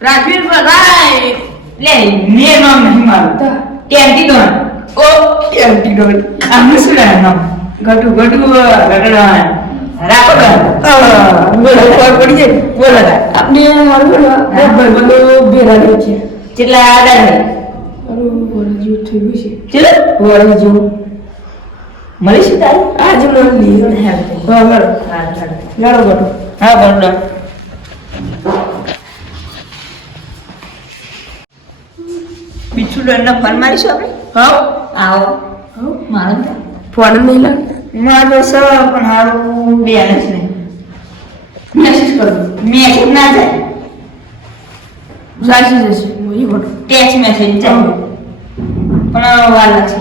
રાજવીર ભાઈ લે મે નામ નહીં મારું ટેન્ટી ડોન ઓ ટેન્ટી ડોન આનું શું નામ ગટુ ગટડા રાખો ડોન બોલો પડી જાય બોલો આપણે મારું બોલો બેરા છે કેટલા આડા છે બોલો જીવ થઈ ગયું છે ચલો બોલો જીવ મળીશું તારી આજ મળી હા બરાબર ગાડો ગાડો હા બોલો બીજું ડોનના ફોન મારીશું આપણે હા આવો મારો ફોન નહીં લાગ મારો સ પણ હારું બેલેન્સ નહીં મેસેજ કરો મેસેજ ના જાય જાસી જશે એ ફોટો ટેક્સ્ટ મેસેજ જાય પણ વાર લાગશે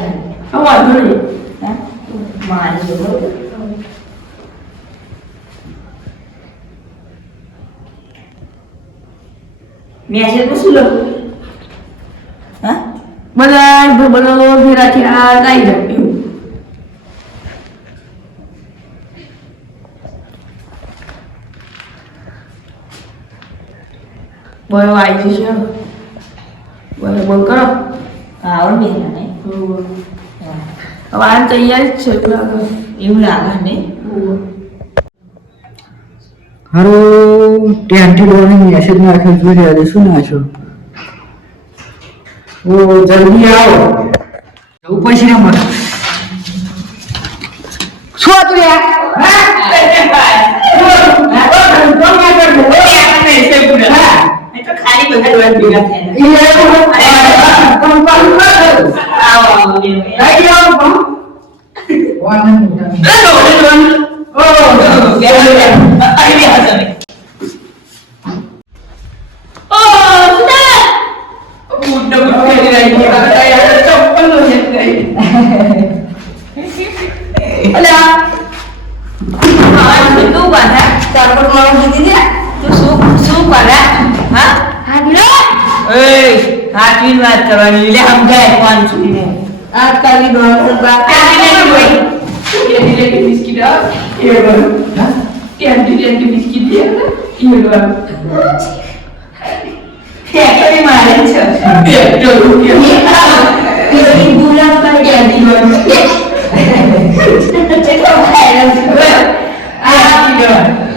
હા વાંધો નહીં હા મારી જો મેસેજ માં શું લખું હા બધા બધા ભેરા થયા આવી જાય એવું બોલો આવી જશે બોલો બોલ કરો આવો ને નહીં હવે આ તૈયાર જ છે એવું લાગે ને હારો ટેન્ટી ડોરની મેસેજ નાખ્યો જોઈ રહ્યા છે શું નાખ્યો ઓ જલ્દી આવો જવું પડશે ને મને શું હતું યાર ખાલી બધા ડોન ભેગા હાથવી વાત કરવાની એટલે સમજાય કોણ છું આ કાલી ડોન બિસ્કિટ એ બોલો કેન્ટી બિસ્કિટ દે એ બોલો ફેક્ટરી મારે છે ગુલાબ પર કેન્ટી ડોન ચેટલો વાયરલ છે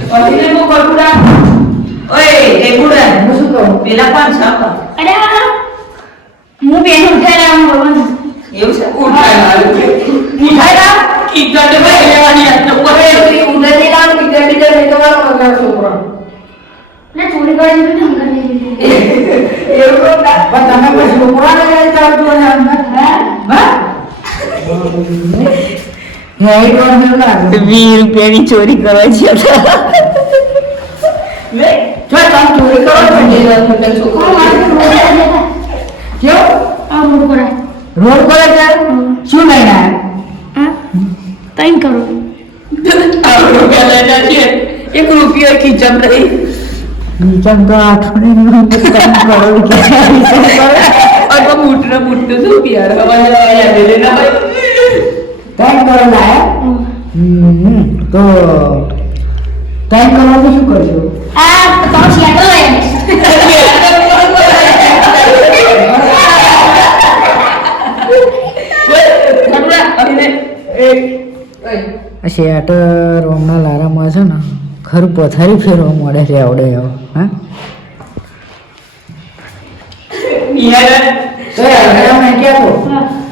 પછી ને બકુડા ઓય એ બુડા હું શું કહું પેલા કોણ છે આપા અરે હું બેન ઉઠાઈ રહ્યા હું એવું છે ઉઠાય કીધા તો ભાઈ લેવાની આ તો કરે ઉઠાઈ લાવ કીધા નહીં તમારો મગર છોકરો ના ચોરી કરી તો ઢંગ કરી એવું પણ તમે પછી છોકરા લઈ ચાલતો ને અંદર હા હે એ ડોન ને લાગે 20 રૂપિયાની ચોરી કરવા છે લે જો તમે ચોરી કરો તો જે છોકરો કેવો આ મોડ કરા રોડ પર છે શું લઈને હા 3 કરોડ રૂપિયા લઈને છે 1 રૂપિયા ખીચમ રહી નીચમ તો આઠને કરોડ કે और वो मुटना तो प्यार हमारा याद लेना भाई ત્રણ કરોડ લાયા તો ત્રણ કરોડ શું કરશો આ તો શેટો લઈ શેટર રોમના લારામાં છે ને ખરું પથારી ફેરવા મળે છે આવડે એવો હા तो यार मैं क्या को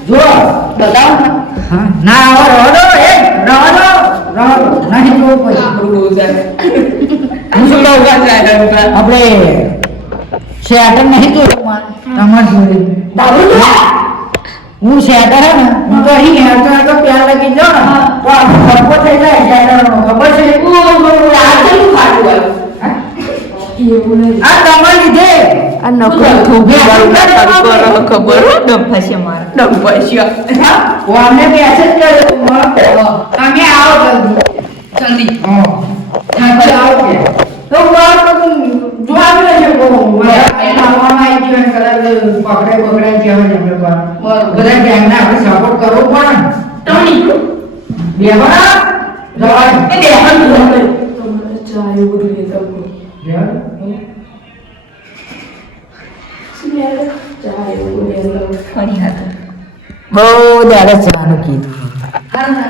जो बताओ ना હા ના આવો રહો દો નહીં જોવું કોઈ હું શું કહું આપણે શેટર નહીં તો તમાર જોડે હું શેટર હે ને હું તો અહીં હેરતો પ્યાર લગી જાઉં ને તો આપણો ખર્ચો થઈ જાય શેટરનો ખબર છે આ તમારે લીધે આ નકો થોભી વાળું ના કરો ખબર ડબ્બા છે મારા ડબ્બા છે ઓ અમને મેસેજ કર્યો તમે આવો જલ્દી જલ્દી હા આવો કે તો બાર જો આવ્યો છે કો એના આવવામાં આવી ગયો કદાચ પકડે જેવા ને આપણે બધા ગેંગને આપણે સપોર્ટ કરવો પડે ટોની બેહવા જવાય એ દેવાનું ચાયો બધું લેતા બેહવા ફરી હતા બહુ દાડા ચાનું કીધું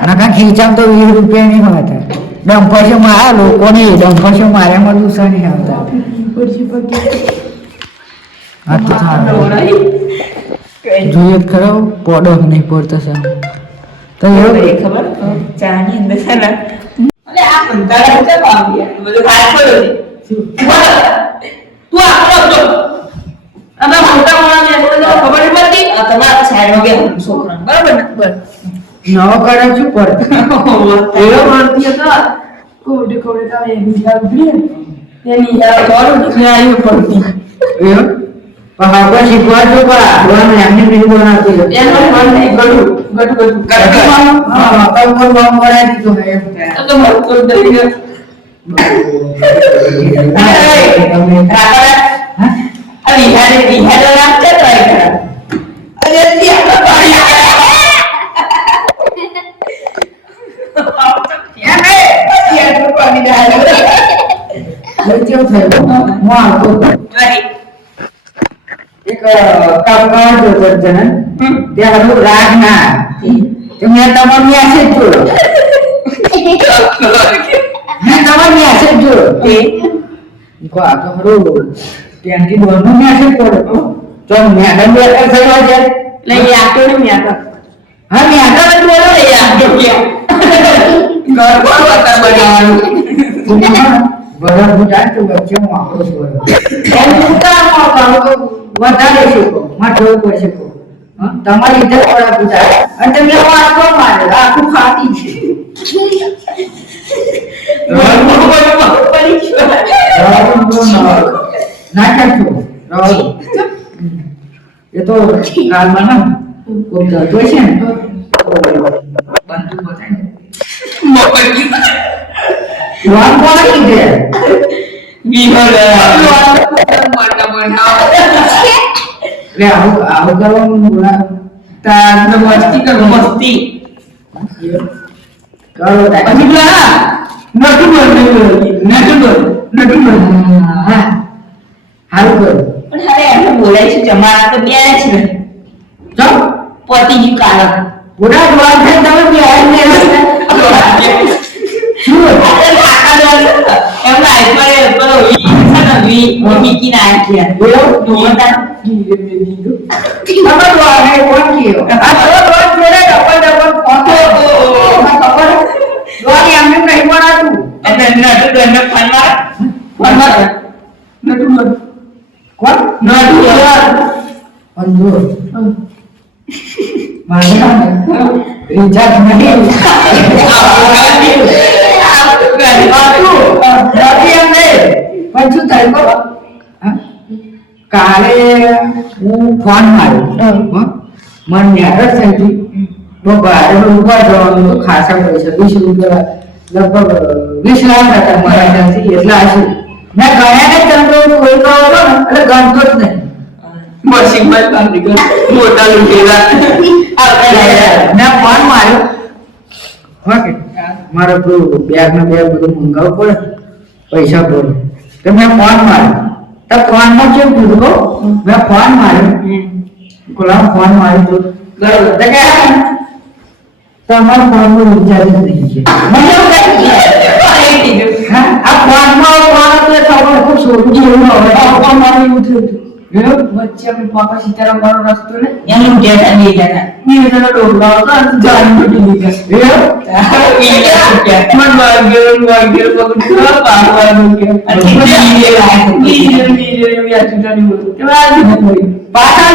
નકા ખીચામ તો 20 રૂપિયા નહીં હોતા ડંફોશો મારા લોકોને ડંફોશો માર્યામાં દૂસરા નહીં આવતા આ તો સારું જોઈએ જ ખરો પોડો નહીં પડતો સાહેબ તો એવું ખબર ચાની અંદર છે ને અલે આ કંટાળા છે બાબી બધું ખાસ પડ્યો તું આખો જો અમે મોટા મોણા ને તો ખબર ન પડતી આ તમારા સાઈડમાં ગયા છોકરા બરાબર ને બસ નવો કરે શું પડતો એવો માનતી હતા કોડે કોડે કા એ નિજા ઉભી એ નિજા ચોરો દીકરી આવી પડતી એવું પણ આપણે શીખવા છો પણ એમને બીજું બનાવતી એનો મન નહીં ગડું હા ઉપર વામ વળાઈ દીધું હે એમ તો મત તો દઈ અરે વિહારે રામ છે તો આઈ કરા અરે ત્યાં પાણી કેવું થયું હું આવતો એક કામકાજ હતો જન ત્યાં હતું રાગ ના તો મેં તમારી આશે જ જોયો મેં તમારી આશે જ જોયો આ તો ખરું ત્યાંથી દોરનો મેસેજ પડ્યો તો મેડમ બેટર થયો છે લઈ આટો ને મ્યા હા મેડમ જ બોલો લઈ આટો ક્યાં ઘર કોણ હતા બનાવવાનું બરાબર પૂછાય તો વચ્ચે હું આપણો છું એમ પૂછતા કામ વધારે શીખો માં જોયું કોઈ શીખો તમારી ઇજ્જત વાળા પૂછાય અને તમે વાત કોણ મારે આખું ફાટી છે નાટક છો એ તો કાલમાં ના કોઈ જતો છે ને તો બંધુ બતાય વાત કોણ છે રે આવું કરવાનું બોલા તાર મસ્તી કર મસ્તી કરો તાય પછી પેલા નટુ બોલ હા હારું કરો પણ હવે એમને બોલાય છે જમાના તો બે જ ને જો પતિજી કારણ પૂરા દ્વાર છે તમે બે આવીને શું એમના આઈફોન પેલો વી છે ને વી મીકી ના આખ્યા બોલો જોતા ખબર દ્વાર હે કોણ કીયો આ તો દ્વાર જોડે ડબલ ફોટો ખબર દ્વાર એમને નહીં બનાતું અને નટુ દંડ ફનમાં નટુ બોલ કોણ નટુ બોલ અંજો મારા રિચાર્જ નહીં કાલે હું ફોન માર્યો મને યાદ જ થઈ તો ભાડે ઉપર જવાનું તો ખાસા પૈસા 20 રૂપિયા લગભગ 20 લાખ હતા મારા ત્યાંથી એટલા હશે મેં ગયા ને ચંદ્ર કોઈ કહો ને એટલે ગણતો જ નહીં મશીન માં કામ નીકળ મોટા લૂટેલા મેં ફોન માર્યો ઓકે મારો પેલું બેગ ને બેગ બધું મંગાવવું પડે પૈસા પડે તો મેં ફોન માર્યો તો ફોન માં કેમ કીધું કહો મેં ફોન માર્યો કોલા ફોન માર્યો તો બરોબર તો કે તમારા ફોન માં રિચાર્જ નહીં છે મને એવું કઈ હા આ ફોન માં તો ખબર ખૂબ છોટું જેવું હવે ફોન માં એવું થયું વચ્ચે અમે પાપા સીતારામ વાળો રસ્તો ને એનું ડેટા દે જતા બીજાનો ડોકલા હતો અને જાન પડી લીધા મન વાગ્યો પકડ્યો પાડવાનું કે અને બીજે બીજે યા ચૂટાની બોલ કે આ જ પડી પાછા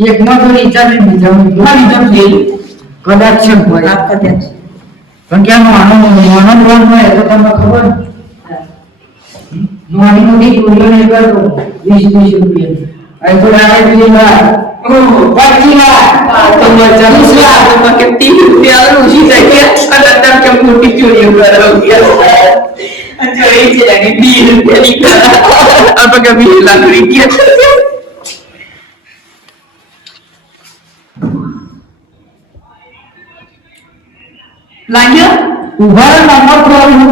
એકમાં તો રિચાર્જ બીજા કદાચ છે ભાઈ. આ કદાચ. પણ ક્યાં નાનો લોન હોય તો તમને ખબર ને? નાની મોટી ચોરીઓ નહીં કરતો 20 રૂપિયા. અહીં તો ડાયરેક્ટ બીજી વાર 25 લાખ તો મજા તો કે 30 રૂપિયા ઓછી થઈ ગયા અને અત્યારે કેમ મોટી ચોરીઓ કરો ગયા ચોરી છે લાગે 20 રૂપિયા નીકળ્યા આપણે કે 20 લાખ રૂપિયા લાગ્યો ઉભા નંબર ખોલું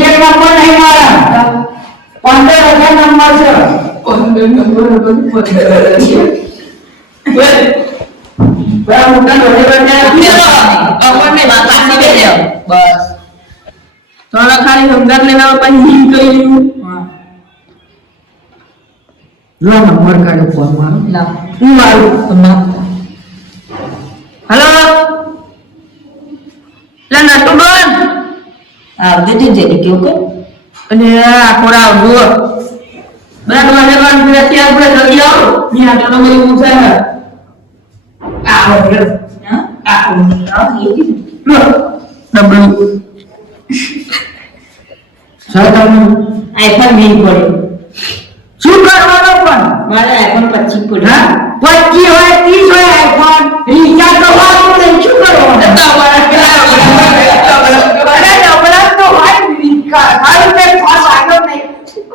એક નંબર નહીં મારા 15,000 નંબર છે. 15 નંબર છે બરાબર મોટા લોહી બન્યા આપણને પાછી દે દે બસ તો ખાલી સમજાત લેવા પછી હિમ કરી લીધું લો નંબર કાઢો ફોન મારો. ના હું મારું હેલો લા નટુ બોલ આવજે તું જરી કેવું કે અને આ કોરા આવજો બરાબર મને પણ ફિરથી આપણે જલ્દી આવો ની આટલો બધું ઊંચા હે આવો હા આવો લો ડબલું સાહેબ આઈફોન નહીં પડે શું કરવાનો પણ મારે આઈફોન 25 પડે હા 25 હોય 30 હોય આઈફોન રિચાર્જ તો હોતું નહીં શું કરવાનું? અરે ડબલા તો હોય ખાલી મેં ફોન આવ્યો નહીં.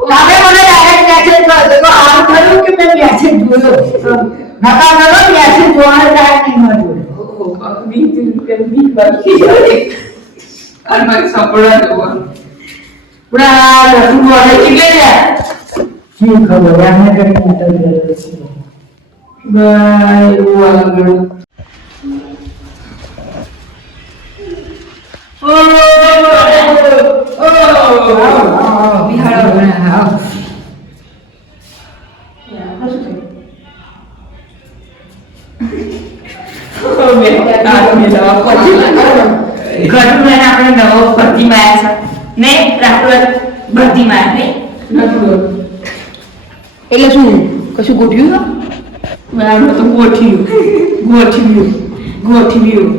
તમે મને ડાયરેક્ટ મેસેજ કર્યો તો આમ થયું કે મેં મેસેજ જોયો નકા નતો મેસેજ જોવાનો ટાઈમ નહીં મળ્યો. શું ખબર આને કરી મોટર એટલે શું કશું ગોઠવ્યું બરાબર તો ગોઠવ્યું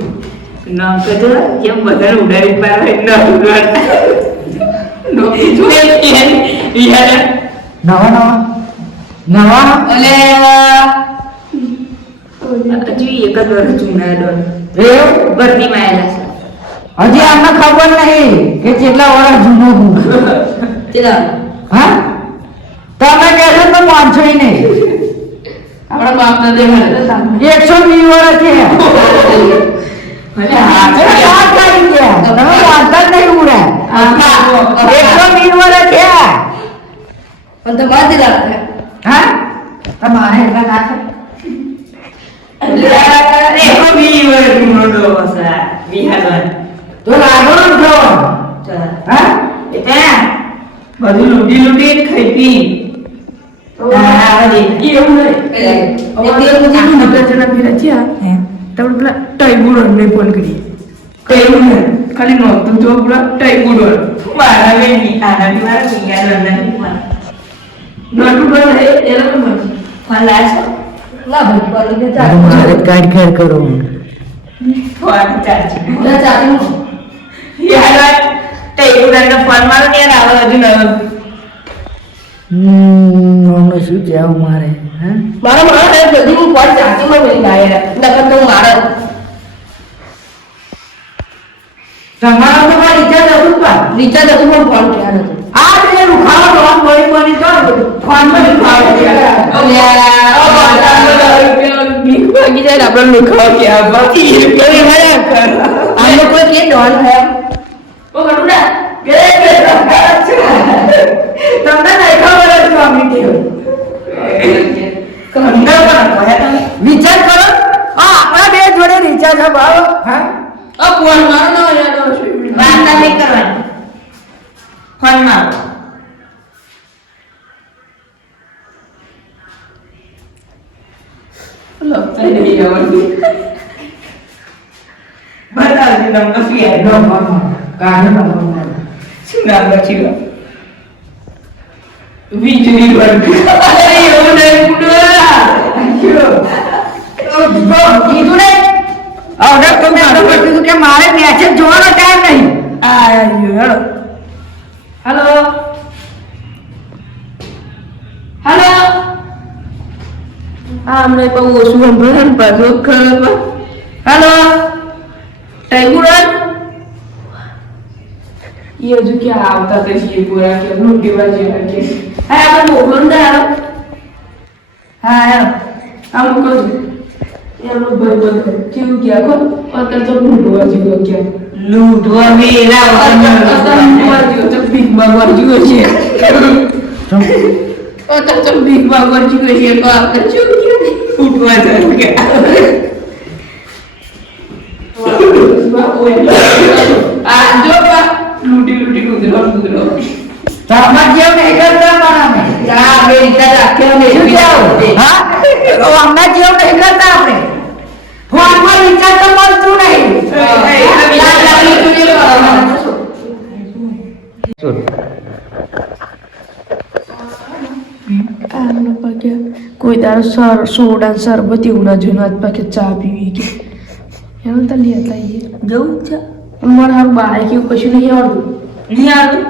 નામ કહેતો કેમ બધાને ઉડાડી પાડે ન નવા એટલે હજુ એક જ વર્ષ જૂના ડોન ભરતીમાં આવેલા હજી આમને ખબર નહીં કે કેટલા વર્ષ જૂનો હું છે ચલા હા તમે કહેશો તો માનશો નહીં આપણા બાપ દાદા ઘરે 120 વર્ષ છે વાત કરી ગયા તમે વાંચતા જ નહીં ઉડે 120 વર્ષ છે પણ તો બાદ રાખે હા તમારે એટલા નાખે તો લાગો છો હા બધું લૂટી લૂટી ખાઈ પી ખાલી નોંધતું તો પૂરા ટાઈમ મારા બેની આના બી મારા સિંગા નોટું બંધ એ લોકો ફોન લાયા છો ના ભાઈ ફોન લીધે મારે કાઢ ખેર કરો ફોન ચાર્જ ના ચાર્જ યાર ટાઈમ ફોન મારો ને યાર આવે હજુ નવો ઓનો શું જાવ મારે હા મારા જલ્દી હું ફોન ચાર્જિંગમાં મેલી લાયા નકર તો મારે તમારો તો મારી રિચાર્જ હતું પણ રિચાર્જ હતું પણ ફોન ક્યાં હતું આ જે રૂખાવો લોન મળી મળી તો ફોન માં રૂખાવો આનો કોઈ કે ડોન થયા તમને નહીં ખબર જ સ્વામી કેવું રિચાર્જ કરો આપણા બે જોડે રિચાર્જ અપાવો હા ફોન મારો ના વાર્તા નહીં કરવાની ફોન મારો બતાવજો તમને શું યાદ કાઢો શું નામ લખ્યું વીજળી વર્ગ એવું નહીં કીધું ને આ તો મેં તો કીધું કે મારે મેસેજ જોવાનો ટાઈમ નહીં. હેલો હેલો હેલો અમને પણ ઓછું સંભળાય ને પાછું ખબર હેલો ટાઈગુરન એ હજુ ક્યાં આવતા તો છીએ પૂરા કે મોટી બાજુ કે હા આપણે મોકલો ને હા યાર આ મોકલો એનો ભાઈ બોલ કેવું ગયા કો અત્યારે તો લૂંટવા જેવો ગયા લૂંટવા મેલા લૂંટવા જેવો તો ભીખ માંગવા જેવો છે અત્યારે તો ભીખ માંગવા જેવો છે તો આપણે શું લૂંટવા જેવો ગયા આ જો લૂટી લૂટી કૂદરો તમાર જેવ નહીં કરતા મારા આ બે રીતા રાખ્યો ને શું જાવ હા તો અમાર જેવ નહીં કરતા આપણે ફોનમાં રિચાર્જ તો મળતું નહીં. કોઈ તારો સોડા શરબત એવું ના જોઈને આજ પાકે ચા પીવી કે એવું તો લેતા જવું છે મારે હારું બહાર કેવું કશું નહીં આવડતું નહીં આવતું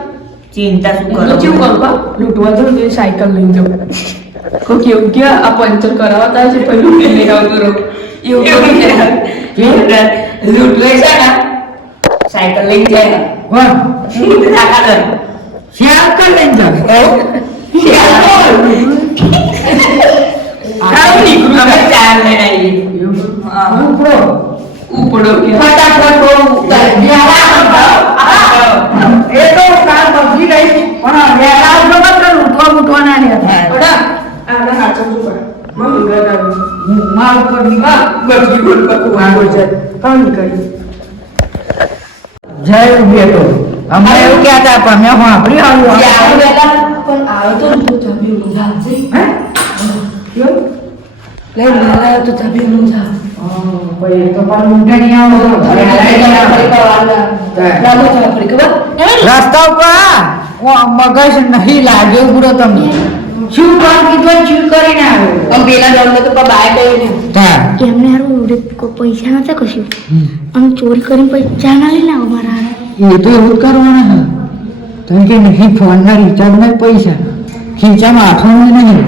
ચિંતા શું તો કેવું કરું પા લૂંટવા જાઉં તો સાયકલ લઈને જાઉં કોઈ કેવું કે આ પંચર કરાવતા છે પછી લૂંટી લઈને આવતો રહો એવું લૂંટવાય છે ને સાયકલ લઈને જાય કોણ તાકાત શેર કર લઈને જાવ આવું નીકળું અમે ચાર લઈને આવીએ ઉપડો કે ફટાફટ બહુ એ તો કાલ બગડી ગઈ પણ વેલા આવતો મત લૂંટવા મૂટવાના નહીં હતા બડા આના હાથ શું કરે માર ઉપર બગડી બોલ પકવા છે કોણ કરી જય બેટો અમે એવું કહેતા પણ મેં સાંભળી આવ્યું વેલા પણ આવે તો ચાબી ઊંઝા છે હે કેવું લઈ વેલા તો ચાબી ઊંઝા પછી તો પણ ઊંઘે નહીં આવો રસ્તા ઉપર મગજ નહીં લાગ્યો પૂરો તમને શું કામ કીધું શું કરીને આવ્યો પેલા દોડને તો બાય ગયો ને એમને હારું પૈસા નતા કશું અમે ચોરી કરીને પૈસા ના લઈને આવો મારા એ તો એવું જ કરવાના તમે કે નહીં ફોનના રિચાર્જમાં પૈસા ખીચામાં હાથમાં નહીં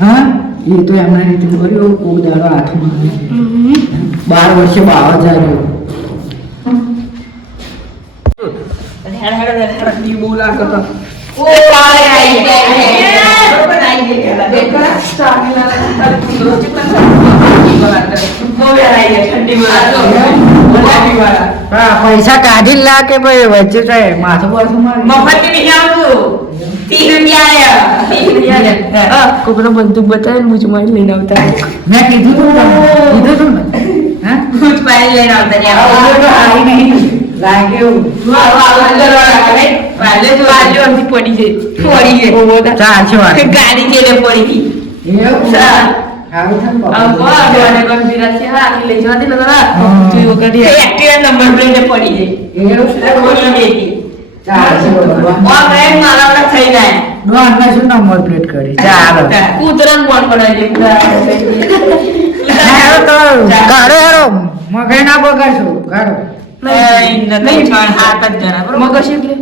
હા એ તો એમના રીતે કર્યો કોઈ દાડો હાથમાં 12 વર્ષે 52,000 બોલા કરતા ઓ પૈસા કાઢી લા કે ભાઈ વચ્ચે જાય માથું પાછું કોકનો બંદૂક બતાવે ને મુજ મારી લઈને આવતા મેં કીધું તું ને હા મુજ મારી લઈને આવતા હારી નહીં લાગ્યું પડી જાય ચાલશે વાત ગાડી છે પડી ગઈ એવું નંબર પ્લેટ પડી જાય થઈ જાય ડોનને શું નંબર પ્લેટ કરી ચાલો કૂતરા કોણ પડાય હેરો તો ઘરે હેરો મગજ ના બગાડશો ઘરો હાથ જ જરા મગજ એટલે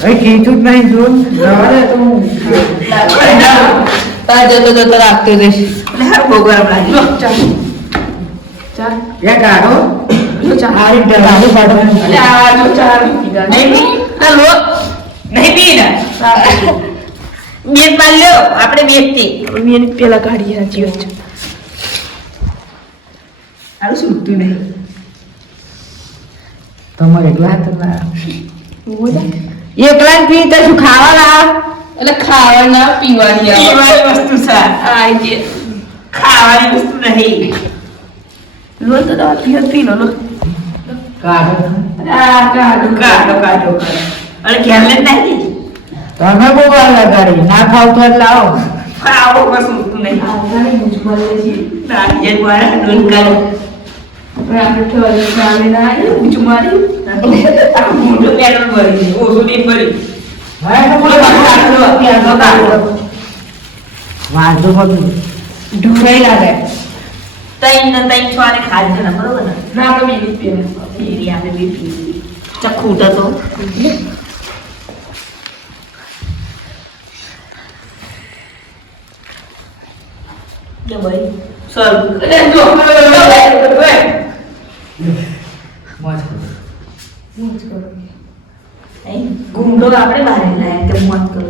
કરી કીધું જ નહીં જો જતો રાખતો જઈશ એ ગાડો હારી ડરાવી પાડો નહીં પી ને બેટ માર લ્યો આપણે બેટથી મેં પેલા ગાડી સાચી વાત છે આવું સુટતું નહીં તમારે એકલા એકલા પી તો શું ખાવા લાવ એટલે ખાવાના પીવાની વસ્તુ છે આ જે ખાવાની વસ્તુ નહીં લો તો દવા પી લો કાઢો કાઢો અને ઘેર લે નાખી તમે બહુ વાર લગાડી ના ખાવતો એટલે આવો આવો કશું નહીં આવતાની મુજબલ છે નારિયેળ વાળા ડોલ કરો આપણે ઠોરી સામે ના આવી ઊંચું મારી આ મોટો પેટ્રોલ ભરી ઓછું નહીં ભરી હા તો બોલો બાપુ આટલો કાઢો વાંધો પકડું ઢોરાઈ લાગે તૈન ને તૈન છોને ખાઈ છે ને બરોબર ને ના આપણે બીજી પીવી આપણે બીજી ચખ્ખું તો લે ભાઈ સર એ જો મોજ ગુંડો આપણે બહાર લાયા કે મોત કરો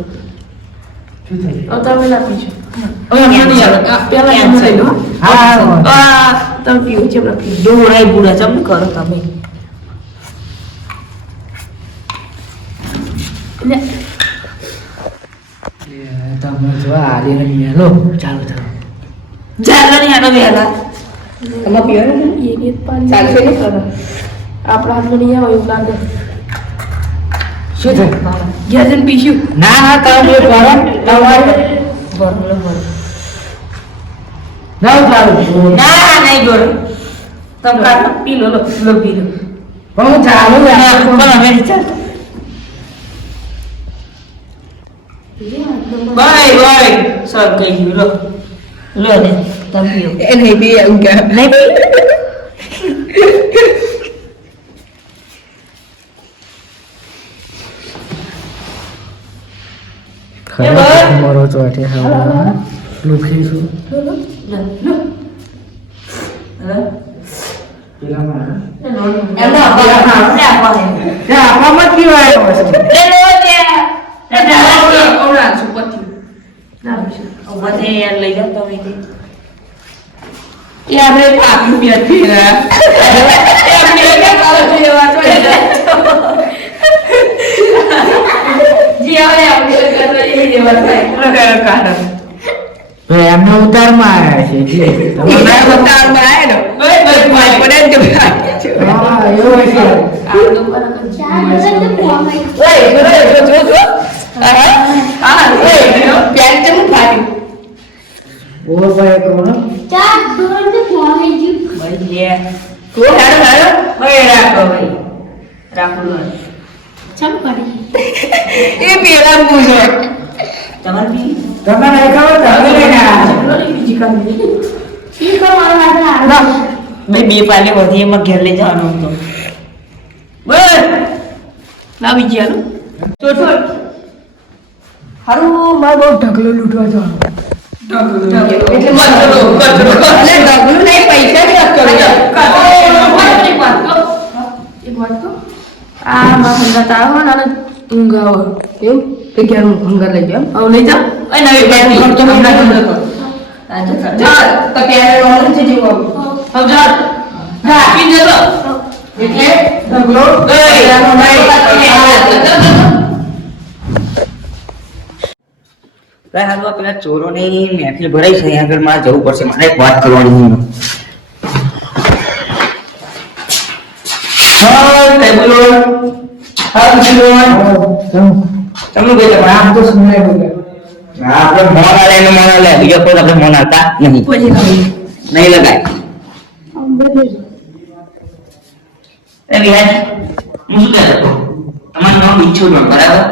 શું થયું તમે ના પીશો ઓય અમને નહીં આવે પેલા એમ લઈ લો હા તમે પીવો છે આપણે પી ડોળાઈ બુડા ચમ કરો તમે લે તમે જો આલીને મેલો ચાલો ચાલો જાગા નહીં આનો વેલા તમે પીવો ને એ પાણી ચાલશે ને કરો આપણા હાથમાં નહીં આવે એવું લાગે શું થયું ઘેર જઈને પીશું ના ના તમે કરો તમારે બરોબર બરોબર ના ચાલુ ના નહીં જોડો તમે કાઢો પી લો લો પી લો હું ચાલુ પણ અમે નહીં ચાલતો બાય બાય સર કઈ ગયું લો ને તમે પીઓ એ નહીં બી એવું કે નહીં મારો ચોટે હા લુખી છું આપવામાં કેવાય લઈ જાઓ તમે આપણે પાપી બેઠી ને એમને ઉતારમાં આવ્યા છે એવું છે ઓ ભાઈ કોણ ચાર દોડ ને ફોન જ ભાઈ લે તું હેડો હેડો ભાઈ રાખો ભાઈ રાખો ચાલ કરી એ પેલા પૂછો તમારે બી તમે નહીં ખાવ તમે લઈને આવ્યા બીજી કામ ઈ કરવાનો હતા ભાઈ બે પાલે વધી એમાં ઘેર લઈ જવાનું હતો બસ ના બીજી હાલો તો હારું મારે બહુ ઢગલો લૂંટવા જવાનું એટલે અને ઢગલું નહીં પૈસા ની વાત કરો એક વાત તો આ માં સંગાત આવો ને અને ઊંઘ આવો એવું તે ક્યારે હું ભંગાર લઈ જાઉં આવ લઈ જાઓ એ નવી બેન ખર્ચો નહીં નાખો ચાલ તો ત્યારે રોવાનું છે જેવું હવે ચાલ રાખી દેજો એટલે ઢગલો હાલમાં પેલા ચોરોની મહેફિલ ભરાઈ છે અહીંયા આગળ મારે જવું પડશે મારે એક વાત કરવાની છે આપણે મોન આલે એને મોન આલે બીજા કોઈ આપણે મોન આલતા નહીં નહીં લગાય એ વિહાર હું શું કહેતો તમારું નામ બિચ્છુ નામ બરાબર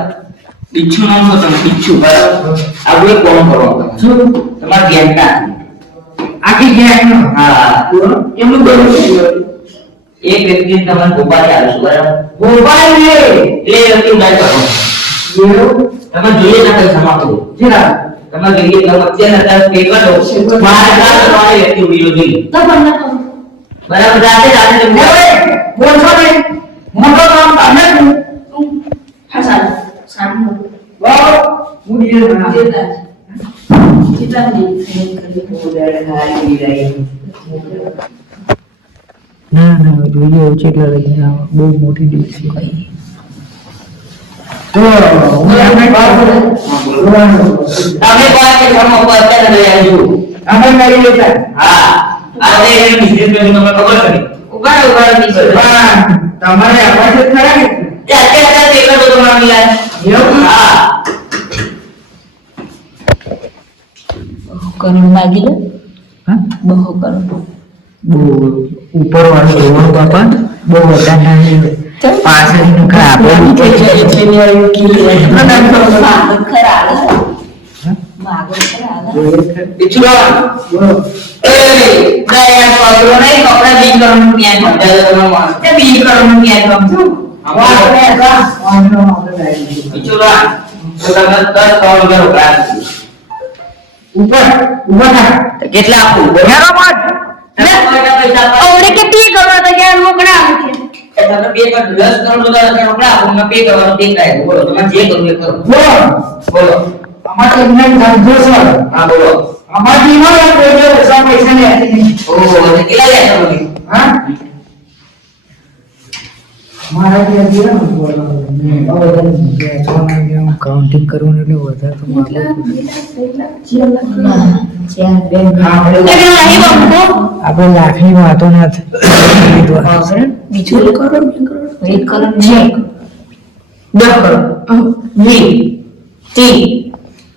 બિચ્છુ નામ શું તમે બિચ્છુ બરાબર આપણે કોણ કરવાનું શું તમારા ગેંગના આખી ગેંગ હા એમનું બોલું એક વ્યક્તિ તમારે ગોપાલ આવીશું બરાબર ગોપાલ એ વ્યક્તિ ઉડાય કરો તમે જોઈએ ના કઈ સમાતો જીરા તમે જોઈએ તમે અત્યારે અત્યારે પેપર દો મારે તમારે વ્યક્તિ ઉડીયો જોઈએ તો બંને તો બરાબર રાતે રાતે તમે બોલશો ને મોટો કામ તમે હા સારું સારું વાહ હું દીએ ના કેટલા ના ના જોઈએ એવું છે એટલે લઈને આવો બહુ મોટી ડીલ છે તો હું તમને વાત કરું તમે વાત કે ઘરમાં ઉપર અત્યારે લઈ આવજો અમે કરી લેતા હા આજે એ બિઝનેસ મેં તમને ખબર છે ઉગાડ નીચે હા તમારે આવાજ જ ખરા ને એ અત્યારે પેપર બધું માં મિલાય એવું હા કરોડ માગી લે હા બહુ કરોડ બહુ ઉપર વાળું રોડ બાપા બહુ વધારે ના હોય. પાછળનું ખરાબ થઈ જાય એટલે ને આવ્યું કે કેટલા આપવું બોલ્યા મત અવડે કેટલી કરવા તો યાર મોકળા આવે છે બોલો તમારે જે કરવું એ કરો. બોલો અમારે એમને ધંધો સર હા બોલો. અમારી નો પૈસા પૈસા ને ઓહો એટલે કેટલા લે તમે? હા મારા જે છે ને બોલવાનું કાઉન્ટિંગ કરવાનું એટલે વધારે તો આપણે લાખની વાતો નથી બીજું કરો 1 કરોડ 10 કરોડ 20 30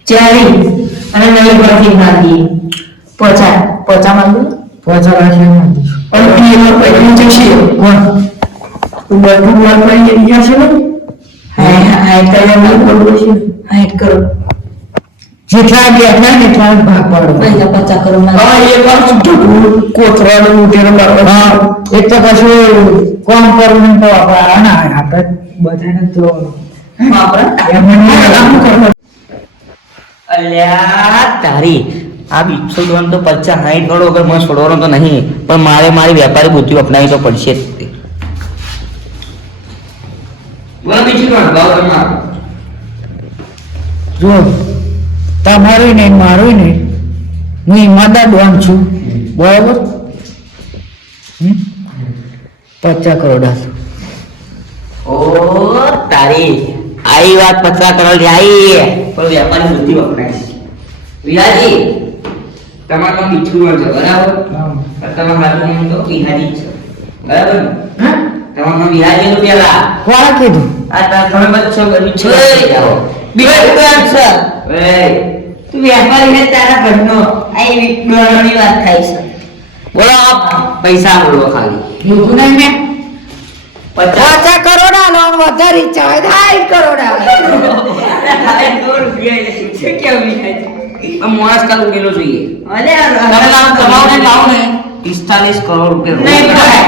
40 અને નવી ભરતી નાખી 50 માં 50 લાખ અને પીએમ પૈસા જશે કોણ બધું માર પડી ગયા છે ને હા કરોડ જેટલા બેઠા ને એટલા ભાગ પાડો પૈસા 50 કરોડ ના હા એ વાત કોથરાનું ઉઠેલું હા એક તો કશું કોમ કરવું તો આપણે આપણે બધાને તો અલ્યા તારી આ 200 તો 50-60 કરોડ વગર મને છોડવાનો તો નહીં, પણ મારે મારી વેપારી બુદ્ધિ અપનાવી તો પડશે જ તે. બોલો બીજું કોણ ભાવ તમારો જો તમારું નહીં મારું નહીં હું ઈમાનદાર ડોન છું બરાબર 50 કરોડ હશે. ઓ તારી આઈ વાત 50 કરોડ ની આઈ, પણ વેપારી બુદ્ધિ અપનાવી. વિલાજી તમારે તો બીજું છે બરાબર તમારા હાથમાં તો બિહારી છે બરાબર ને હા તમારે બિહારી નું પેલા કોણ કીધું આ તમે બચ્ચો બની છો જાઓ બિહારી કોણ છે? એ તું વેપારી ને તારા ઘરનો આઈ ડોલરની વાત થાય છે. બોલો આપ પૈસા બોલો ખાલી એવું નહીં મેં 50 કરોડ આલો વધારે ઈચ્છા હોય 60 કરોડ આલો માણસ કાલ ઉકેલો જોઈએ અરે તમે નામ કમાઓ ને લાવો ને 45 કરોડ રૂપિયા નહીં પોહાય,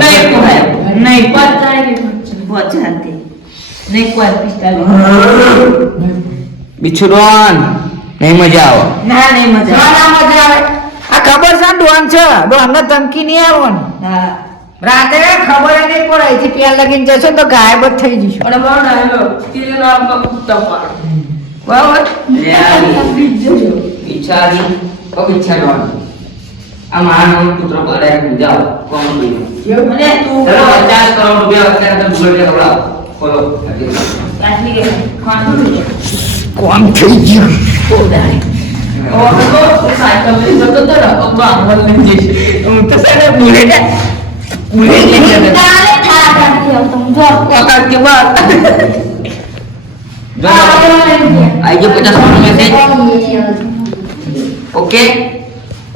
નહીં પોહાય, નહીં પચાસ નહીં કોઈ 45. બિછુડવાન નહીં મજા આવે ના નહીં મજા ના મજા આવે આ ખબર છે ડોન છે ડોન ને ધમકી નહીં આવવાની હા રાતે ખબર નહીં પડે અહીંથી પેલ લગીને જશો તો ગાયબ જ થઈ જશો અને મારો ડાયલોગ તીરે નામ પર કુત્તા પાડો બરાબર બિચારી ઓ બિચારવાન આ મારા નામ પુત્ર પડે જાઓ કોણ બોલો અને તું ચલો 50 કરોડ રૂપિયા અત્યારે તમે ગૂગલ પે કરાવો બોલો આટલી કે ખાન કોમ થઈ ગયું ઓ સાયકલ લઈ જતો તો અબ્બા આંગળ લઈ જશે હું તો સાને બુલેટ લઈ જતો તારે થા કરતી હો तुम जो વખત કે બાદ આઈ જો 50 કરોડ મેસેજ ઓકે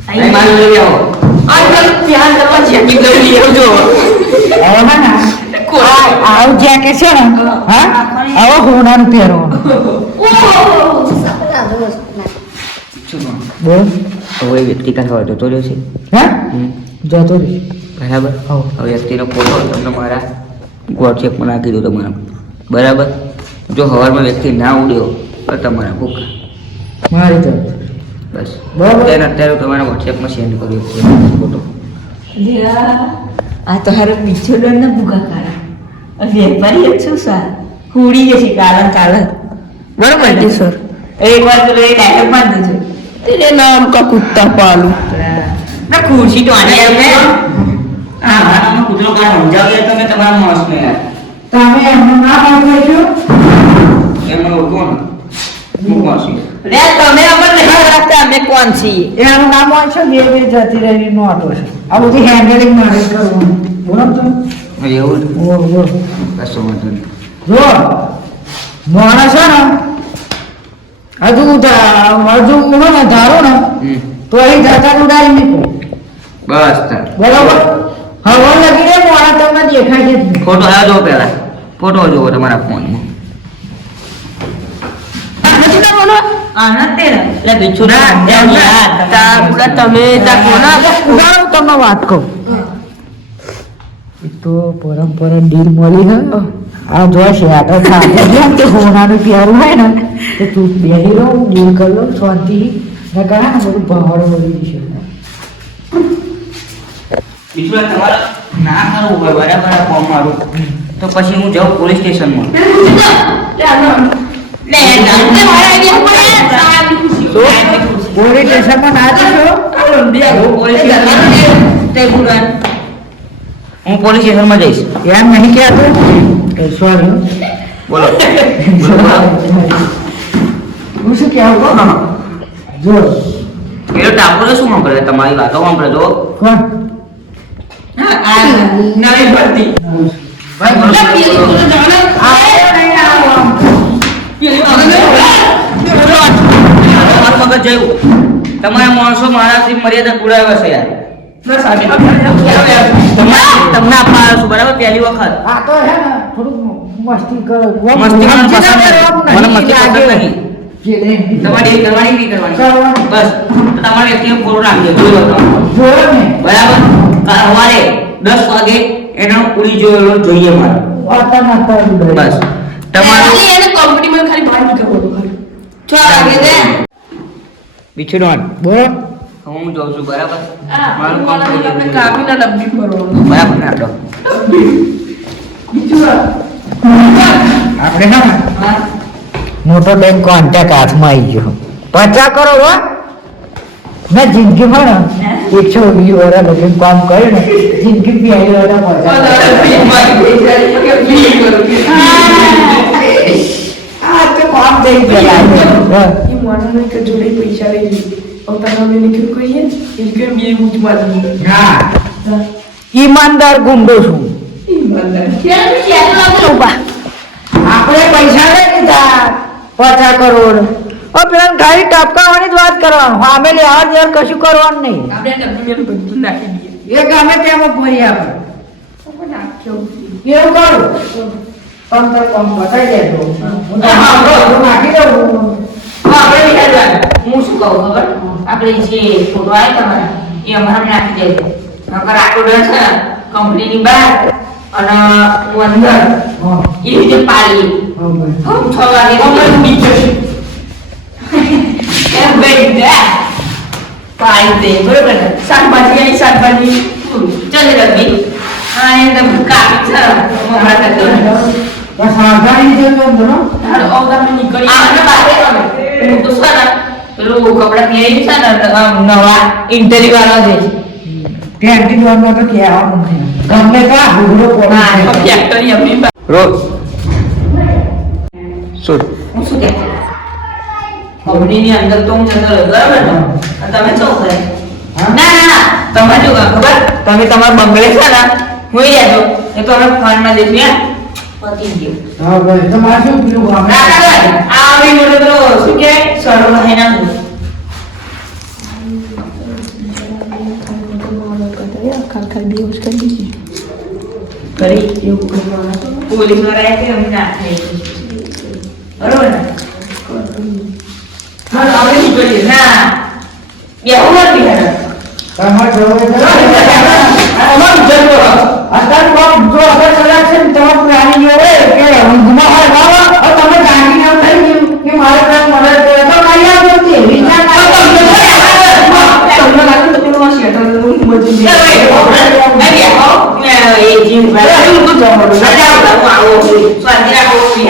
આઈ મારી લઈ આવો આજકાલ ધ્યાન કરવા જેકી કરી લેજો આવો ના આવ જ્યાં કે છે ને હા આવો હોનાનું પહેરવાનું બોલ હવે વ્યક્તિ કાંઈ હોય તો રહ્યો છે. હા જતો રે બરાબર હા. હવે વ્યક્તિનો ફોટો તમને મારા વોટ્સએપમાં નાખી દો તમારા, બરાબર. જો હવારમાં વ્યક્તિ ના ઉડ્યો તો તમારા ભૂખા મારી તરફ બસ બરાબર. અત્યારે તમારા વોટ્સએપમાં સેન્ડ કર્યો છે ફોટો. આ તો હારો બીજો ડર ના ભૂગા કાઢા વેપારી જ છું સર કુડી જશે કાલન કાલન બરોબર ને સર એક વાર તો એ ડાયલોગ માં દેજો તેરે નામ કા કુત્તા પાલુ ના ખુરશી તો આને એમને હા મારા કૂતરો કાંઈ સમજાવી તમે તમારા માણસને યાર તમે એમનું નામ આપજો એમને ઓળખો ને હું કોણ છું? રે તમે અમને નહીં રાખતા અમે કોણ છીએ એનું નામ હોય છે બે બે જતી રહેલી નોટો છે આ બધી હેન્ડલિંગ મારે જ કરવાનું બોલો તો એવું જ? બોલ બોલ કશો વાંધો નહીં. જો માણસ છે ને હજુ ઉડો ને ધારો ને હમ. તો અહીં જતા ઉડાડી નહીં બસ તાર. બરોબર હવા લગી રે મોડા તમને દેખાય છે જ નહીં. ફોટો આવ્યો જો પેલા ફોટો જોવો તમારા ફોનમાં. નથી કરવાનો આના તેરા એટલે બીજું ના તમે ઉગાડો તમને વાત કહું એ તો પરંપરા ડીલ મળી ને આ જો શેટર ખાતે જેમ કે હોનાનું પ્યારું હોય ને તો તું બેહી રહો ડીલ કરી લો શાંતિ ને કહે ને બધું પહાડો મળી જશે બીજું તમારે ના કરવું હોય બરાબર આ ફોર્મ મારું તો પછી હું જાઉં પોલીસ સ્ટેશનમાં. પોલીસ સ્ટેશનમાં ના જશો હું પોલીસ સ્ટેશનમાં જઈશ. એમ નહીં કહેતો સોરી બોલો હું શું કહેવું જો પેલો ટાપો તો શું સાંભળે તમારી વાતો સાંભળે તો કોણ નવી ભરતી તમારું મગજ જયું તમારા માણસો મારાથી મર્યાદા પુરાવ્યા છે યાર. તમને આપવા છું બરાબર પહેલી વખત આ તો હે ને થોડુંક મસ્તી કરો મસ્તી મને પસંદ નથી. મને મસ્તી પસંદ નથી. નહીં તમારી કરવાની નહીં કરવાની કરવાની. બસ તો તમારે વ્યક્તિને ફોટો રાખજો જોયો તમે જોયો ને બરાબર કાલ સવારે 10 વાગે એનો પૂરી જોયેલો જોઈએ મારે વાતા ના કરી દો બસ તમારું એને કંપનીમાં ખાલી બહાર નીકળવો હતો ખાલી 6 વાગે દે બિછડવાન બોલો હું જોઉં છું બરાબર મારું મારું કામ થઈ આપણે ગયું. કામીના લંબી ભરવાનું બરાબર ને આપડો બીજું આપણે હા મોટો બેંક કોન્ટેક્ટ હાથમાં આવી ગયો 50 કરોડ હો મેં જિંદગીમાં ને 120 વર્ષ લગીન કામ કર્યું ને જિંદગી બી આવી રહ્યા 50 આ તો કામ થઈ ગયા એ માણસને કે જોડે પૈસા લઈ લીધી તમે નીકળ્યું કહીએ એ કે બે ઉચમાં દીધી હા ઈમાનદાર ગુંડો છું આપણે પૈસા લઈ લીધા 50 કરોડ ઓ પેલા ગાડી ટપકાવવાની જ વાત કરવાનું સામે લેવા દેર કશું કરવાનું નહીં આપણે ડબ્બી બધું નાખી દઈએ એ ગમે તેમાં ફરી આવે આપણે નાખ્યો એવું કરું પંદર કામ બતાવી દેજો હું નાખી દઉં આપણે વિચારવાનું હું શું કહું ખબર આપણે જે ફોટો આવ્યો તમારા એ અમારે નાખી દેજો નકર આટલો ડર છે કંપનીની બહાર અને હું અંદર એ રીતે પાડી હમ 6 વાગે અમારું બીજો એમ બેઠ ગયા પાડી દે બરોબર ને શાકભાજી આવી શાકભાજી ચાલે રબી આ એકદમ કાપી છે હમણાં કરતો સાવધાની છે તો બરો અવગામે નીકળી આને બારે ગમે હું તો છે ને પેલું કપડા પહેરી છે ને આમ નવા ઇન્ટરવ્યુ વાળા છે ટેન્ટી દોરમાં તો કહેવાનું નથી ગમે કા હુગડો હા, પોડા ફેક્ટરી આપણી પાસે. રોજ શું હું શું કહે કંપનીની અંદર તો હું જતો રહ્યો બરાબર ને અને તમે શું કરે હા? ના ના ના તમે શું કરો ખબર તમે તમારા બંગલે છે ને હોઈ જાજો એ તો અમે ફોનમાં જઈશું યાર પતી ગયું હા ભાઈ તમારે શું પેલું ગામ ના ના આ આવી મોટો પેલો શું કે સડો લઈ નાખું ખાલી બે વર્ષ કરી દીધી કરી એવું કરવાનું પોલીસ વાળા કે અમે ના થઈ બરોબર ને હા આપણે નીકળીએ ના બેહું નથી હેડો તમારે જવું અમારું જતો અત્યારે કોમ જો અગર કદાચ છે ને તમારે પ્લાનિંગ હોય કે ઊંઘમાં હોય બાબા હવે તમે જાગીને એમ થઈ ગયું કે મારે કાંઈ મદદ કરે તો મારી આ બધી વિચાર ના કરો. તમને લાગે તો પેલું આ શેટર હું મજી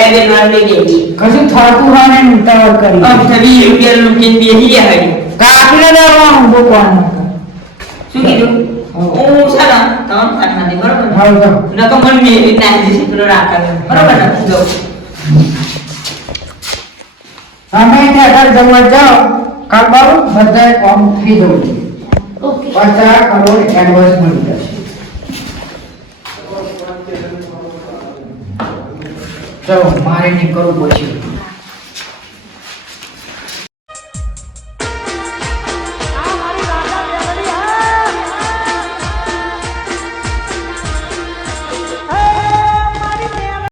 કશું થતું હોય ને ઉતાવળ કરી કાપીને લેવાનું ભગવાન શું કીધું હું છે ને તમામ ખાનમાંથી બરોબર ને? હા તો નકર મને મેરી નાખી દીધી પેલો રાખે બરોબર ને જો તમે ત્યાં આગળ જવા જાઓ કાબાઓ બધાએ કામ થઈ જવું ઓકે 50 કરોડ એડવાન્સ મળી જશે ચલો મારે નીકળવું પછી